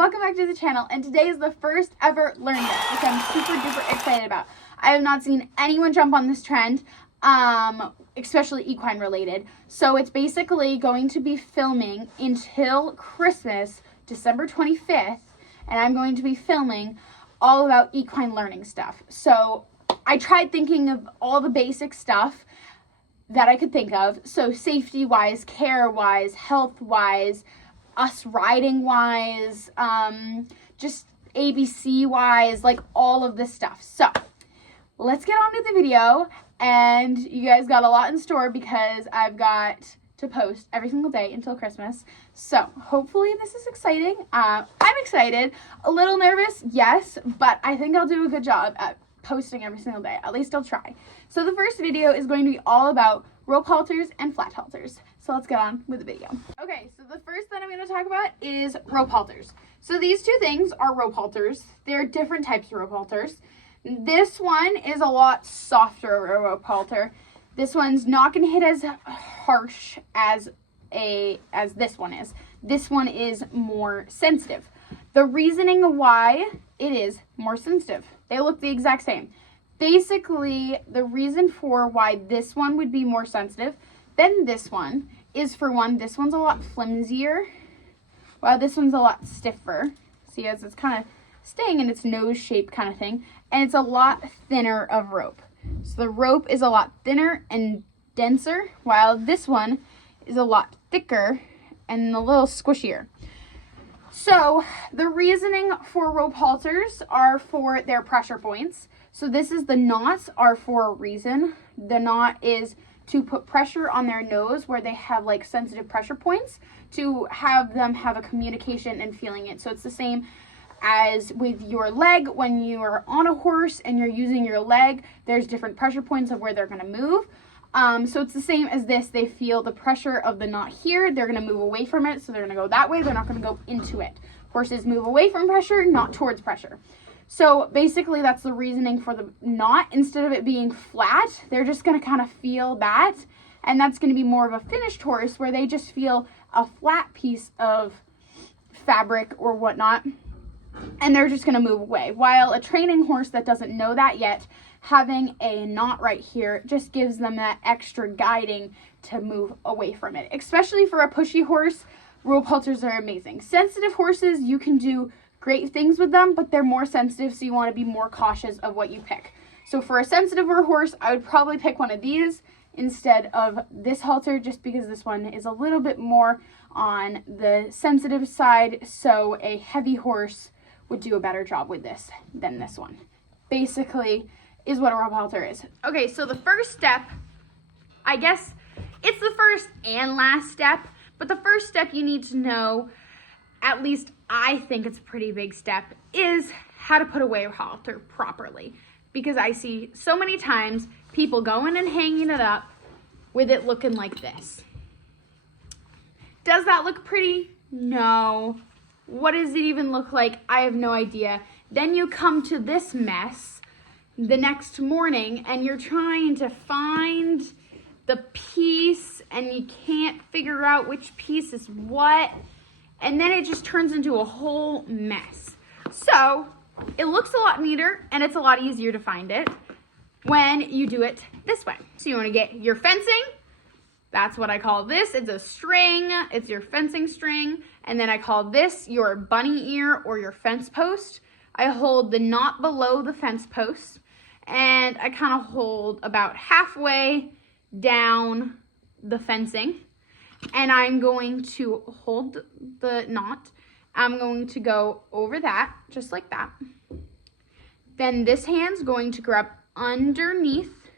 welcome back to the channel, and today is the first ever LEARNMAS, which I'm super duper excited about. I have not seen anyone jump on this trend, especially equine related. So it's basically going to be filming until Christmas, December 25th, and I'm going to be filming all about equine learning stuff. So I tried thinking of all the basic stuff that I could think of. So safety-wise, care-wise, health-wise, us riding-wise, just ABC-wise, like all of this stuff. So let's get on to the video. And you guys got a lot in store because I've got to post every single day until Christmas. So hopefully this is exciting. I'm excited, a little nervous, yes, but I think I'll do a good job at posting every single day. At least I'll try. So the first video is going to be all about rope halters and flat halters. So let's get on with the video. Okay, so the first that I'm going to talk about is rope halters. So these two things are rope halters. They're different types of rope halters. This one is a lot softer rope halter. This one's not going to hit as harsh as this one is. This one is more sensitive. The reasoning why it is more sensitive. They look the exact same. Basically, the reason for why this one would be more sensitive than this one is, for one, this one's a lot flimsier, while this one's a lot stiffer. See, as it's kind of staying in its nose shape kind of thing, and it's a lot thinner of rope. So the rope is a lot thinner and denser, while this one is a lot thicker and a little squishier. So the reasoning for rope halters are for their pressure points. So this is the knots are for a reason. The knot is to put pressure on their nose where they have like sensitive pressure points, to have them have a communication and feeling it. So it's the same as with your leg. When you are on a horse and you're using your leg, there's different pressure points of where they're going to move. So it's the same as this. They feel the pressure of the knot here. They're going to move away from it. So they're going to go that way. They're not going to go into it. Horses move away from pressure, not towards pressure. So basically that's the reasoning for the knot. Instead of it being flat, they're just going to kind of feel that. And that's going to be more of a finished horse where they just feel a flat piece of fabric or whatnot. And they're just going to move away. While a training horse that doesn't know that yet, having a knot right here just gives them that extra guiding to move away from it. Especially for a pushy horse, rope halters are amazing. Sensitive horses, you can do great things with them, but they're more sensitive, so you want to be more cautious of what you pick. So for a sensitiver horse, I would probably pick one of these instead of this halter, just because this one is a little bit more on the sensitive side, so a heavy horse would do a better job with this than this one. Basically, is what a rope halter is. Okay, so the first step, I guess it's the first and last step, but the first step you need to know, at least I think it's a pretty big step, is how to put away a halter properly. Because I see so many times people going and hanging it up with it looking like this. Does that look pretty? No. What does it even look like? I have no idea. Then you come to this mess the next morning and you're trying to find the piece and you can't figure out which piece is what. And then it just turns into a whole mess. So it looks a lot neater and it's a lot easier to find it when you do it this way. So you want to get your fencing. That's what I call this. It's a string. It's your fencing string. And then I call this your bunny ear or your fence post. I hold the knot below the fence post and I kind of hold about halfway down the fencing. And I'm going to hold the knot. I'm going to go over that, just like that. Then this hand's going to grab underneath,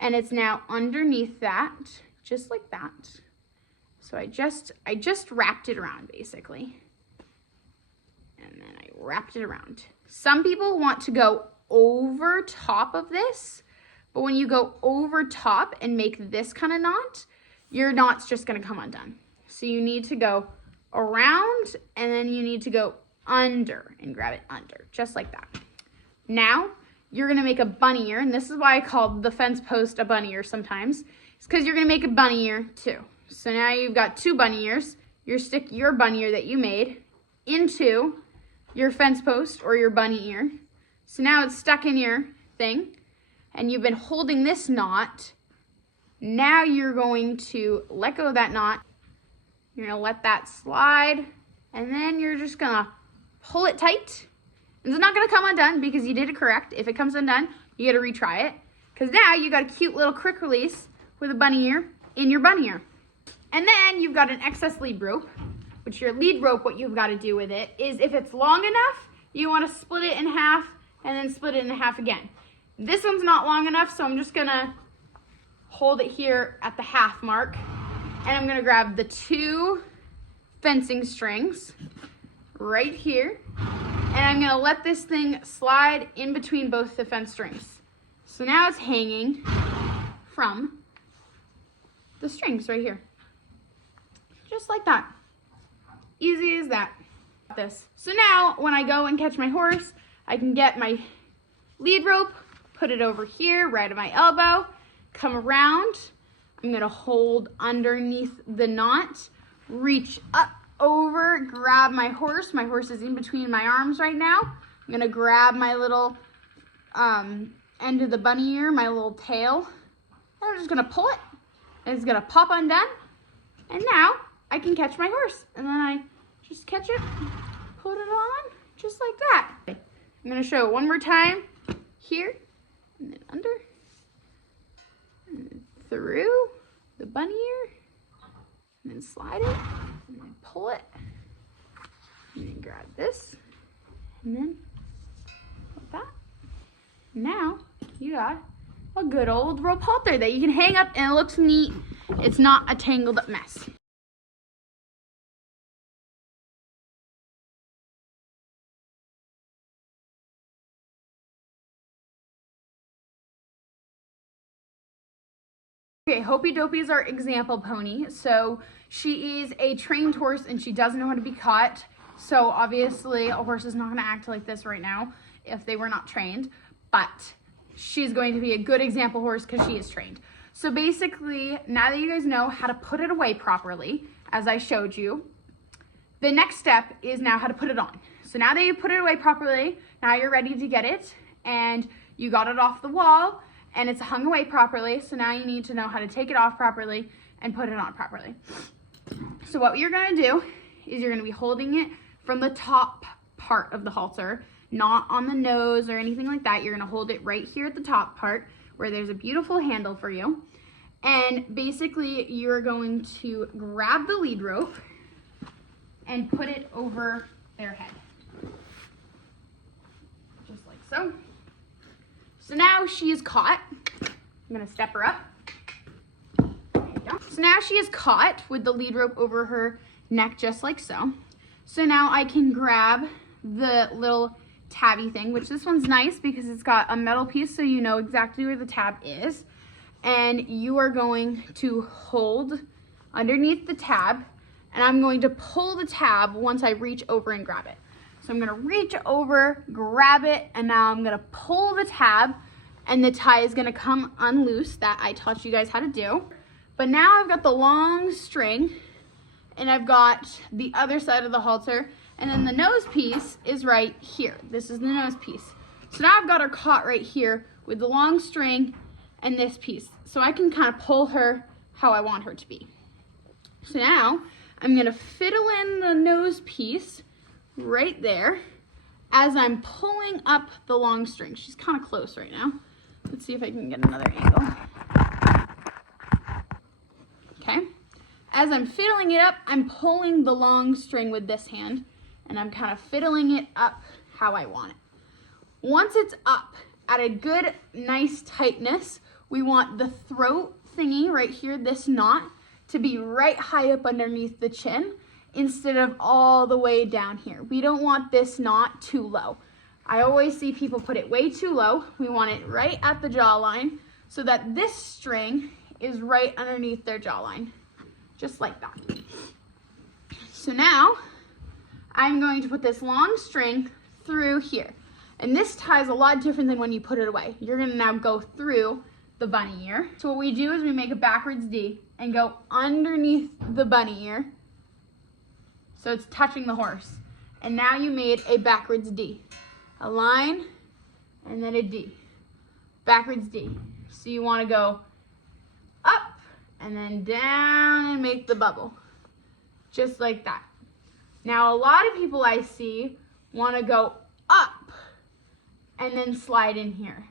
and it's now underneath that, just like that. So I just wrapped it around, basically. And then I wrapped it around. Some people want to go over top of this, but when you go over top and make this kind of knot, your knot's just going to come undone. So you need to go around and then you need to go under and grab it under, just like that. Now you're going to make a bunny ear, and this is why I call the fence post a bunny ear sometimes. It's because you're going to make a bunny ear too. So now you've got two bunny ears. You stick your bunny ear that you made into your fence post or your bunny ear. So now it's stuck in your thing, and you've been holding this knot. Now you're going to let go of that knot. You're gonna let that slide, and then you're just gonna pull it tight. It's not gonna come undone because you did it correct. If it comes undone, you gotta retry it. Because now you got a cute little quick release with a bunny ear in your bunny ear. And then you've got an excess lead rope, which your lead rope, what you've gotta do with it is if it's long enough, you wanna split it in half and then split it in half again. This one's not long enough, so I'm just gonna hold it here at the half mark. And I'm gonna grab the 2 fencing strings right here. And I'm gonna let this thing slide in between both the fence strings. So now it's hanging from the strings right here. Just like that. Easy as that. So now when I go and catch my horse, I can get my lead rope, put it over here, right at my elbow, come around. I'm gonna hold underneath the knot, reach up over, grab my horse. My horse is in between my arms right now. I'm gonna grab my little end of the bunny ear, my little tail. And I'm just gonna pull it, and it's gonna pop undone. And now I can catch my horse. And then I just catch it, put it on, just like that. I'm gonna show it one more time here, and then under, and then through the bunny ear, and then slide it, and then pull it, and then grab this, and then like that. Now you got a good old rope halter that you can hang up, and it looks neat. It's not a tangled up mess. Okay, Hopey Dopey is our example pony. So she is a trained horse and she doesn't know how to be caught. So obviously a horse is not gonna act like this right now if they were not trained, but she's going to be a good example horse because she is trained. So basically, now that you guys know how to put it away properly, as I showed you, the next step is now how to put it on. So now that you put it away properly, now you're ready to get it and you got it off the wall and it's hung away properly. So now you need to know how to take it off properly and put it on properly. So what you're gonna do is you're gonna be holding it from the top part of the halter, not on the nose or anything like that. You're gonna hold it right here at the top part where there's a beautiful handle for you. And basically you're going to grab the lead rope and put it over their head. Just like so. So now she is caught. I'm gonna step her up. There you go. So now she is caught with the lead rope over her neck, just like so. So now I can grab the little tabby thing, which this one's nice because it's got a metal piece so you know exactly where the tab is. And you are going to hold underneath the tab, and I'm going to pull the tab once I reach over and grab it. So I'm gonna reach over, grab it, and now I'm gonna pull the tab, and the tie is gonna come unloose that I taught you guys how to do. But now I've got the long string, and I've got the other side of the halter, and then the nose piece is right here. This is the nose piece. So now I've got her caught right here with the long string and this piece. So I can kind of pull her how I want her to be. So now I'm gonna fiddle in the nose piece right there as I'm pulling up the long string. She's kind of close right now. Let's see if I can get another angle. Okay. As I'm fiddling it up, I'm pulling the long string with this hand, and I'm kind of fiddling it up how I want it. Once it's up at a good, nice tightness, we want the throat thingy right here, this knot, to be right high up underneath the chin instead of all the way down here. We don't want this knot too low. I always see people put it way too low. We want it right at the jawline so that this string is right underneath their jawline, just like that. So now I'm going to put this long string through here. And this tie is a lot different than when you put it away. You're gonna now go through the bunny ear. So what we do is we make a backwards D and go underneath the bunny ear. So it's touching the horse. And now you made a backwards D. A line and then a D. Backwards D. So you want to go up and then down and make the bubble. Just like that. Now a lot of people I see want to go up and then slide in here.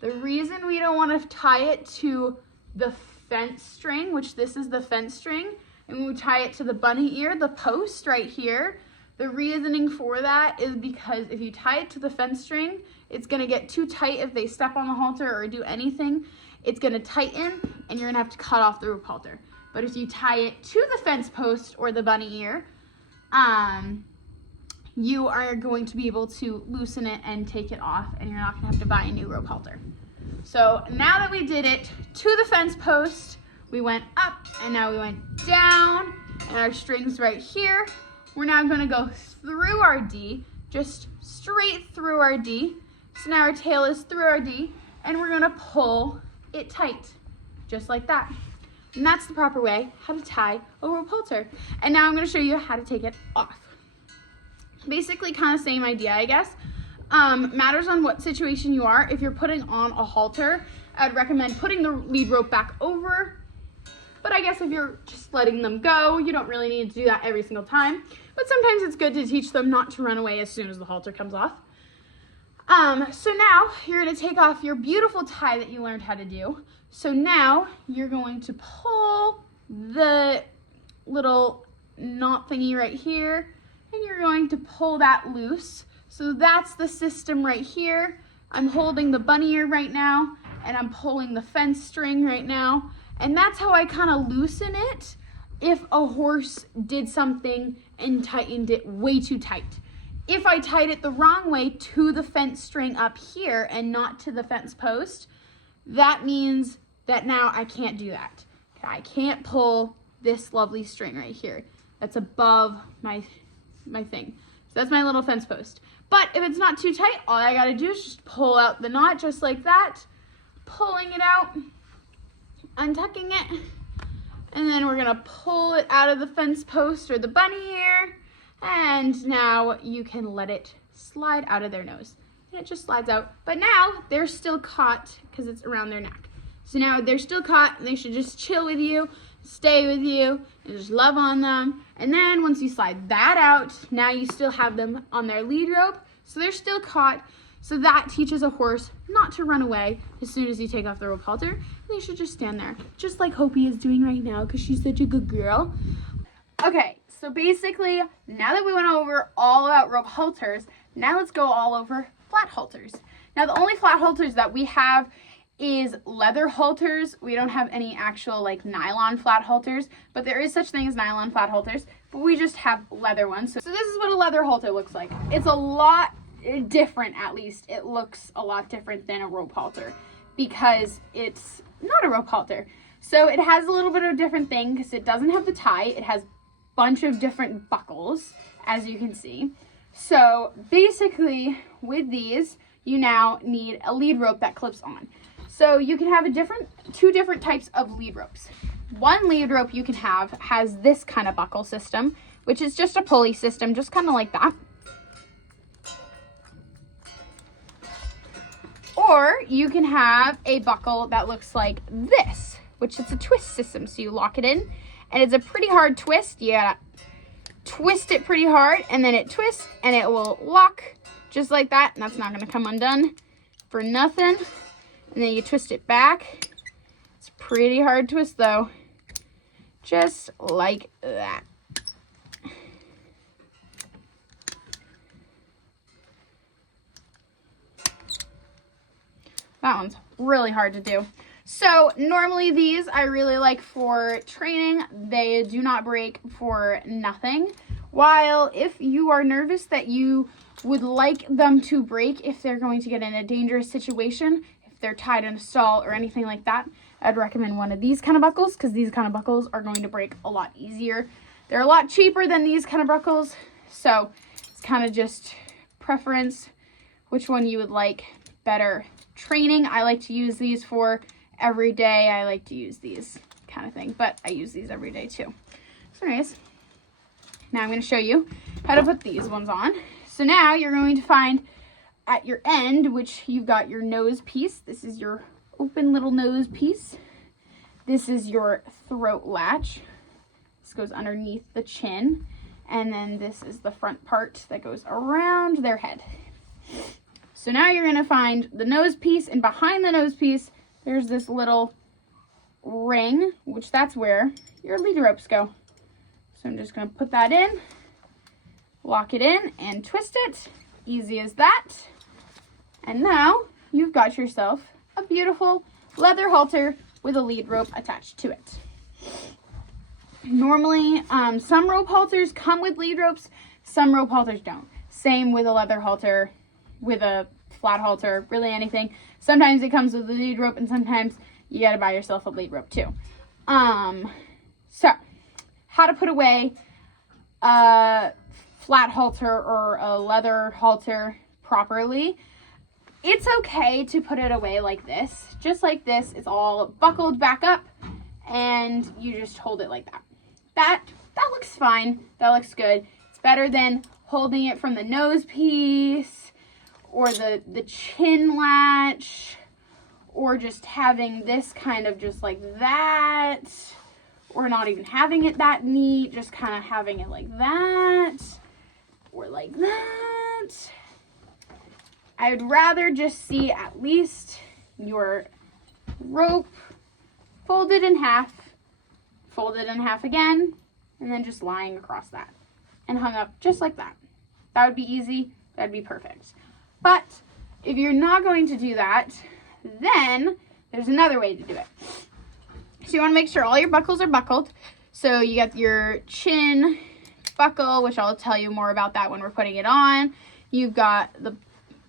The reason we don't want to tie it to the fence string, which this is the fence string, and we tie it to the bunny ear, the post right here, the reasoning for that is because if you tie it to the fence string, it's going to get too tight if they step on the halter or do anything. It's going to tighten and you're going to have to cut off the rope halter. But if you tie it to the fence post or the bunny ear, you are going to be able to loosen it and take it off, and you're not going to have to buy a new rope halter. So now that we did it to the fence post, we went up and now we went down, and our string's right here. We're now going to go through our D, just straight through our D. So now our tail is through our D, and we're going to pull it tight, just like that. And that's the proper way how to tie a rope halter. And now I'm going to show you how to take it off. Basically kind of same idea, I guess. Matters on what situation you are. If you're putting on a halter, I'd recommend putting the lead rope back over. But I guess if you're just letting them go, you don't really need to do that every single time. But sometimes it's good to teach them not to run away as soon as the halter comes off. So now you're going to take off your beautiful tie that you learned how to do. So now you're going to pull the little knot thingy right here, and you're going to pull that loose. So that's the system right here. I'm holding the bunny ear right now, and I'm pulling the fence string right now. And that's how I kind of loosen it if a horse did something and tightened it way too tight. If I tied it the wrong way to the fence string up here and not to the fence post, that means that now I can't do that. I can't pull this lovely string right here. That's above my thing. So that's my little fence post. But if it's not too tight, all I gotta do is just pull out the knot just like that, pulling it out, untucking it, and then we're gonna pull it out of the fence post or the bunny ear, and now you can let it slide out of their nose. And it just slides out. But now they're still caught because it's around their neck. So now they're still caught, and they should just chill with you, stay with you, and just love on them. And then once you slide that out, now you still have them on their lead rope, so they're still caught. So that teaches a horse not to run away as soon as you take off the rope halter. They should just stand there, just like Hopi is doing right now because she's such a good girl. Okay, so basically, now that we went over all about rope halters, now let's go all over flat halters. Now the only flat halters that we have is leather halters. We don't have any actual like nylon flat halters, but there is such thing as nylon flat halters, but we just have leather ones. So this is what a leather halter looks like. It's a lot different, at least. It looks a lot different than a rope halter because it's not a rope halter. So it has a little bit of a different thing because it doesn't have the tie. It has a bunch of different buckles, as you can see. So basically with these, you now need a lead rope that clips on. So you can have two different types of lead ropes. One lead rope you can have has this kind of buckle system, which is just a pulley system, just kind of like that. Or you can have a buckle that looks like this, which is a twist system. So you lock it in, and it's a pretty hard twist. You gotta twist it pretty hard, and then it twists, and it will lock just like that, and that's not gonna come undone for nothing. And then you twist it back. It's a pretty hard twist though. Just like that. That one's really hard to do. So normally these I really like for training. They do not break for nothing. While if you are nervous that you would like them to break if they're going to get in a dangerous situation, they're tied in a stall or anything like that, I'd recommend one of these kind of buckles because these kind of buckles are going to break a lot easier. They're a lot cheaper than these kind of buckles, so it's kind of just preference which one you would like better. Training, I like to use these for every day. I like to use these kind of thing, but I use these every day too. So anyways, Now I'm going to show you how to put these ones on. So now you're going to find at your end, which you've got your nose piece. This is your open little nose piece. This is your throat latch. This goes underneath the chin. And then this is the front part that goes around their head. So now you're going to find the nose piece, and behind the nose piece, there's this little ring, which that's where your lead ropes go. So I'm just going to put that in, lock it in, and twist it. Easy as that. And now you've got yourself a beautiful leather halter with a lead rope attached to it. Normally, some rope halters come with lead ropes, some rope halters don't. Same with a leather halter, with a flat halter, really anything. Sometimes it comes with a lead rope, and sometimes you gotta buy yourself a lead rope too. So, how to put away a flat halter or a leather halter properly. It's okay to put it away like this, just like this. It's all buckled back up, and you just hold it like that. That looks fine. That looks good. It's better than holding it from the nose piece or the chin latch, or just having this kind of just like that, or not even having it that neat, just kind of having it like that or like that. I would rather just see at least your rope folded in half again, and then just lying across that and hung up just like that. That would be easy. That'd be perfect. But if you're not going to do that, then there's another way to do it. So you want to make sure all your buckles are buckled. So you got your chin buckle, which I'll tell you more about that when we're putting it on. You've got the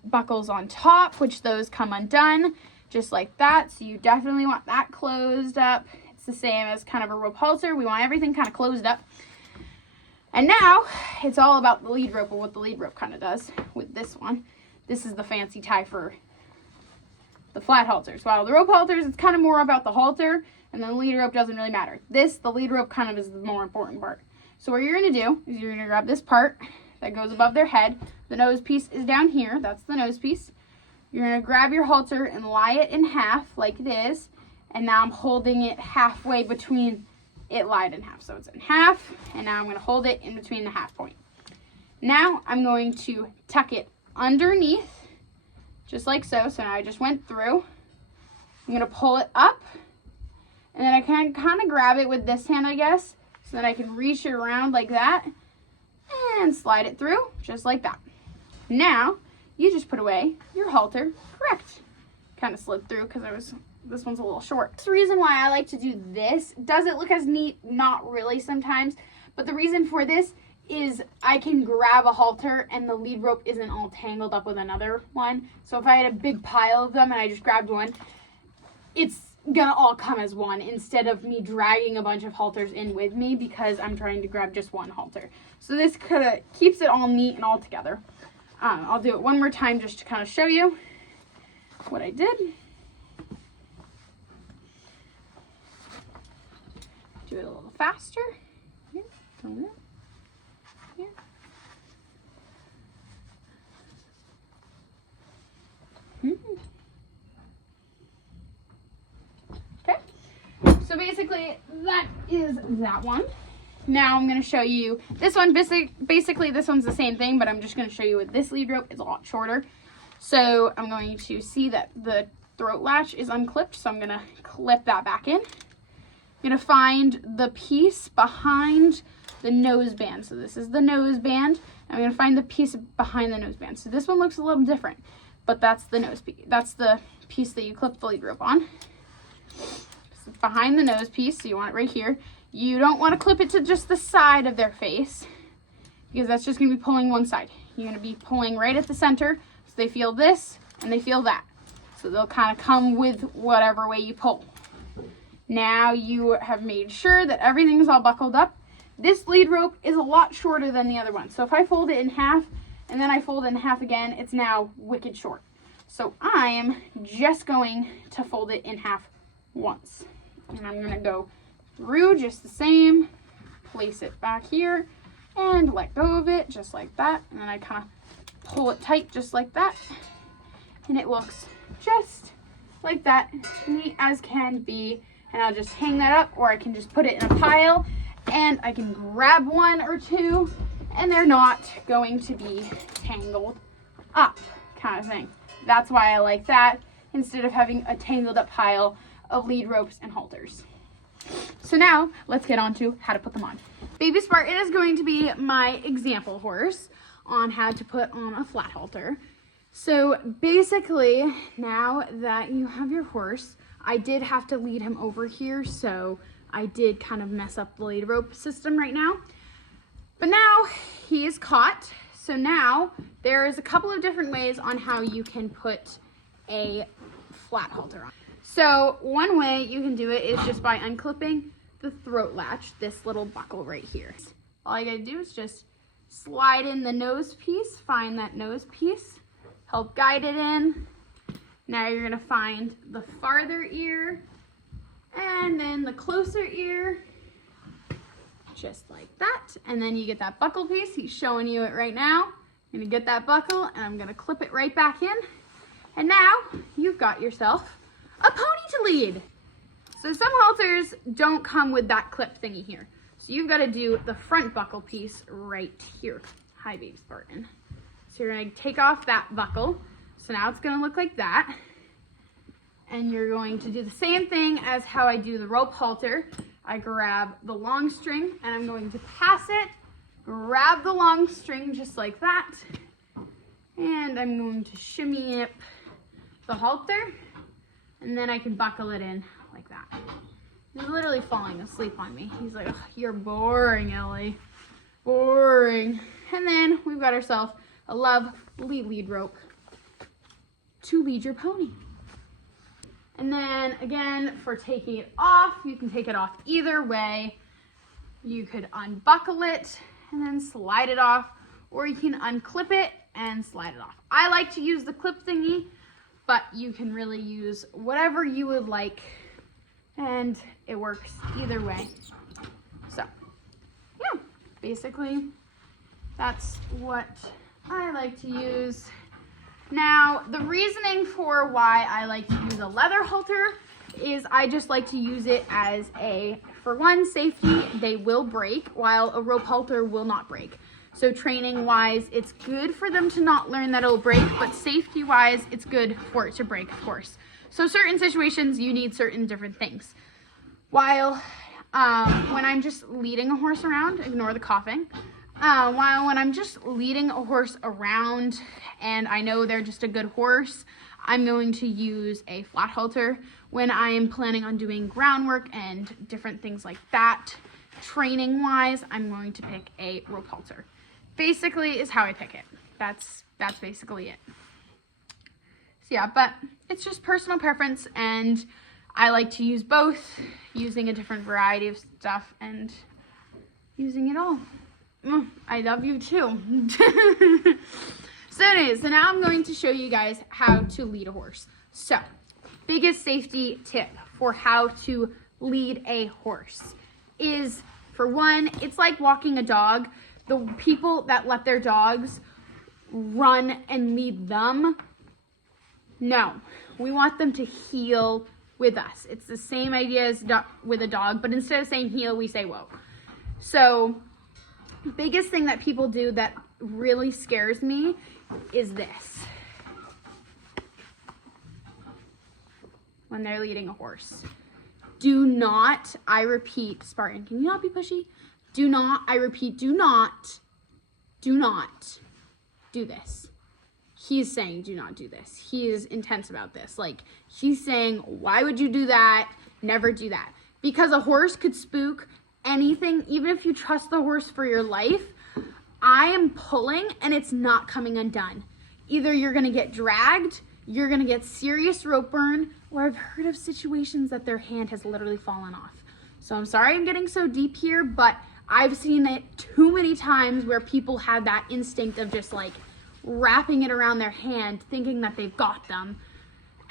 buckles on top, which those come undone just like that. So you definitely want that closed up. It's the same as kind of a rope halter. We want everything kind of closed up. And now it's all about the lead rope and what the lead rope kind of does with this one. This is the fancy tie for the flat halters. While the rope halters, it's kind of more about the halter, and the lead rope doesn't really matter. The lead rope kind of is the more important part. So what you're going to do is you're going to grab this part that goes above their head. The nose piece is down here. That's the nose piece. You're going to grab your halter and lie it in half like this. And now I'm holding it halfway between it lied in half. So it's in half, and now I'm going to hold it in between the half point. Now I'm going to tuck it underneath, just like so. So now I just went through. I'm going to pull it up, and then I can kind of grab it with this hand, I guess, so that I can reach it around like that and slide it through, just like that. Now, you just put away your halter correct. Kind of slid through because this one's a little short. That's the reason why I like to do this. Does it look as neat? Not really sometimes. But the reason for this is I can grab a halter and the lead rope isn't all tangled up with another one. So if I had a big pile of them and I just grabbed one, it's gonna all come as one instead of me dragging a bunch of halters in with me because I'm trying to grab just one halter. So this kind of keeps it all neat and all together. I'll do it one more time just to kind of show you what I did. Do it a little faster. Here, here. Okay, so basically that is that one. Now I'm going to show you this one. Basically this one's the same thing, but I'm just going to show you with this lead rope. It's a lot shorter. So I'm going to see that the throat latch is unclipped, so I'm going to clip that back in. I'm going to find the piece behind the nose band. So this is the nose band. I'm going to find the piece behind the nose band. So this one looks a little different, but that's the nose piece. That's the piece that you clip the lead rope on. So behind the nose piece, so you want it right here. You don't want to clip it to just the side of their face because that's just going to be pulling one side. You're going to be pulling right at the center so they feel this and they feel that. So they'll kind of come with whatever way you pull. Now you have made sure that everything is all buckled up. This lead rope is a lot shorter than the other one. So if I fold it in half and then I fold it in half again, it's now wicked short. So I'm just going to fold it in half once. And I'm going to go through just the same, place it back here, and let go of it just like that. And then I kind of pull it tight just like that. And it looks just like that, neat as can be. And I'll just hang that up, or I can just put it in a pile and I can grab one or two and they're not going to be tangled up, kind of thing. That's why I like that instead of having a tangled up pile of lead ropes and halters. So now let's get on to how to put them on. Baby Spartan is going to be my example horse on how to put on a flat halter. So basically, now that you have your horse, I did have to lead him over here, so I did kind of mess up the lead rope system right now. But now he is caught. So now there's a couple of different ways on how you can put a flat halter on. So one way you can do it is just by unclipping the throat latch, this little buckle right here. All you gotta do is just slide in the nose piece, find that nose piece, help guide it in. Now you're gonna find the farther ear and then the closer ear, just like that. And then you get that buckle piece. He's showing you it right now. I'm gonna get that buckle and I'm gonna clip it right back in. And now you've got yourself a pony to lead. So some halters don't come with that clip thingy here. So you've got to do the front buckle piece right here. Hi, Baby Spartan. So you're going to take off that buckle. So now it's going to look like that. And you're going to do the same thing as how I do the rope halter. I grab the long string and I'm going to pass it, grab the long string just like that. And I'm going to shimmy up the halter. And then I can buckle it in like that. He's literally falling asleep on me. He's like, oh, you're boring, Ellie. Boring. And then we've got ourselves a lovely lead rope to lead your pony. And then again, for taking it off, you can take it off either way. You could unbuckle it and then slide it off, or you can unclip it and slide it off. I like to use the clip thingy, but you can really use whatever you would like, and it works either way. So yeah, basically that's what I like to use. Now, the reasoning for why I like to use a leather halter is I just like to use it as for one, safety. They will break, while a rope halter will not break. So training wise, it's good for them to not learn that it'll break, but safety wise, it's good for it to break, of course. So certain situations, you need certain different things. While when I'm just leading a horse around, ignore the coughing. When I'm just leading a horse around and I know they're just a good horse, I'm going to use a flat halter. When I am planning on doing groundwork and different things like that, training wise, I'm going to pick a rope halter. Basically is how I pick it. That's basically it. So yeah, but it's just personal preference, and I like to use both, using a different variety of stuff and using it all. I love you too. So anyways, so now I'm going to show you guys how to lead a horse. So, biggest safety tip for how to lead a horse is, for one, it's like walking a dog. The people that let their dogs run and lead them, no, we want them to heel with us. It's the same idea as with a dog, but instead of saying heel, we say whoa. So biggest thing that people do that really scares me is this. When they're leading a horse. Do not, I repeat, Spartan, can you not be pushy? Do not, I repeat, do not do this. He's saying do not do this. He is intense about this. Like, he's saying, why would you do that? Never do that. Because a horse could spook anything, even if you trust the horse for your life. I am pulling and it's not coming undone. Either you're gonna get dragged, you're gonna get serious rope burn, or I've heard of situations that their hand has literally fallen off. So I'm sorry I'm getting so deep here, but I've seen it too many times where people have that instinct of just like wrapping it around their hand, thinking that they've got them.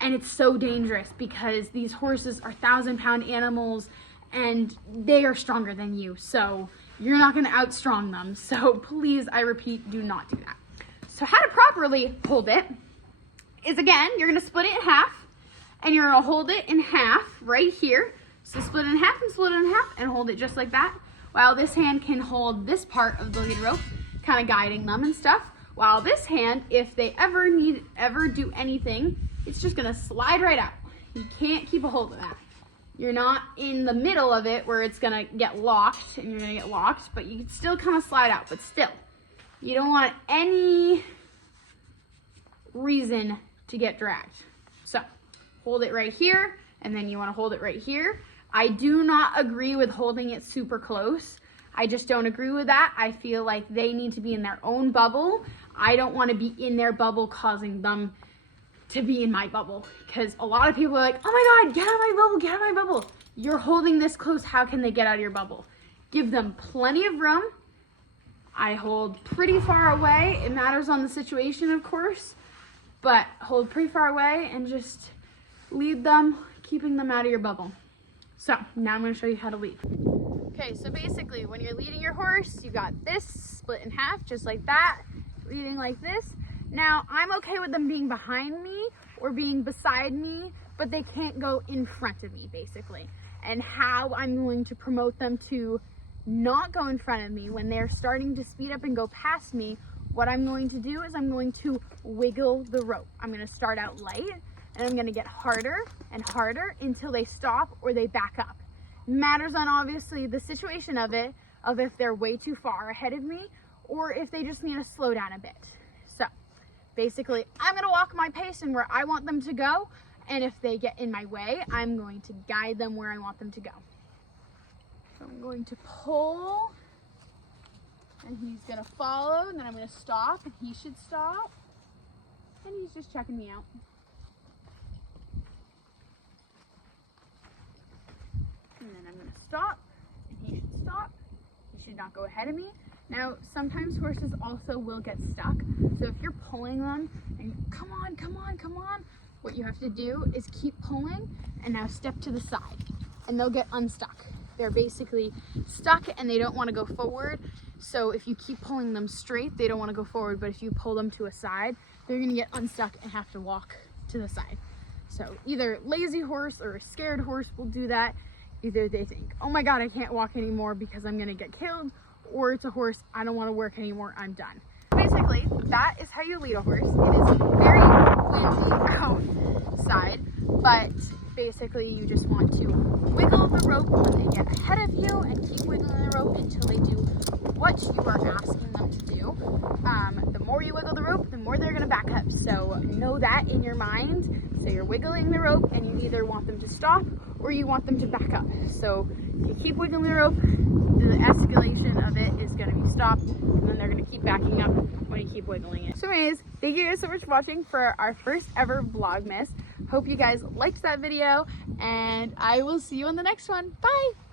And it's so dangerous because these horses are 1,000-pound animals and they are stronger than you. So you're not gonna outstrong them. So please, I repeat, do not do that. So how to properly hold it is, again, you're gonna split it in half, and you're gonna hold it in half right here. So split it in half and split it in half and hold it just like that, while this hand can hold this part of the lead rope, kind of guiding them and stuff. While this hand, if they ever do anything, it's just gonna slide right out. You can't keep a hold of that. You're not in the middle of it where it's gonna get locked and you're gonna get locked, but you can still kind of slide out, but still, you don't want any reason to get dragged. So hold it right here, and then you wanna hold it right here. I do not agree with holding it super close. I just don't agree with that. I feel like they need to be in their own bubble. I don't want to be in their bubble causing them to be in my bubble, because a lot of people are like, oh my God, get out of my bubble, get out of my bubble. You're holding this close, how can they get out of your bubble? Give them plenty of room. I hold pretty far away. It matters on the situation, of course, but hold pretty far away and just lead them, keeping them out of your bubble. So now I'm going to show you how to lead. Okay, so basically when you're leading your horse, you got this split in half, just like that, leading like this. Now, I'm okay with them being behind me or being beside me, but they can't go in front of me, basically. And how I'm going to promote them to not go in front of me when they're starting to speed up and go past me, what I'm going to do is I'm going to wiggle the rope. I'm going to start out light, and I'm going to get harder and harder until they stop or they back up. Matters on obviously the situation of it, of if they're way too far ahead of me or if they just need to slow down a bit. So basically, I'm going to walk my pace and where I want them to go, and if they get in my way, I'm going to guide them where I want them to go. So I'm going to pull, and he's going to follow, and then I'm going to stop, and he should stop, and he's just checking me out. And then I'm going to stop, and he should stop. He should not go ahead of me. Now, sometimes horses also will get stuck. So if you're pulling them and come on, come on, come on, what you have to do is keep pulling and now step to the side, and they'll get unstuck. They're basically stuck and they don't want to go forward. So if you keep pulling them straight, they don't want to go forward. But if you pull them to a side, they're going to get unstuck and have to walk to the side. So either lazy horse or a scared horse will do that. Either they think, oh my God, I can't walk anymore because I'm gonna get killed, or it's a horse, I don't wanna work anymore, I'm done. Basically, that is how you lead a horse. It is very windy outside, but basically you just want to wiggle the rope when they get ahead of you and keep wiggling the rope until they do what you are asking them to do. The more you wiggle the rope, the more they're gonna back up. So know that in your mind. So you're wiggling the rope and you either want them to stop or you want them to back up. So if you keep wiggling the rope, the escalation of it is gonna be stopped, and then they're gonna keep backing up when you keep wiggling it. So anyways, thank you guys so much for watching for our first ever Vlogmas. Hope you guys liked that video, and I will see you on the next one. Bye!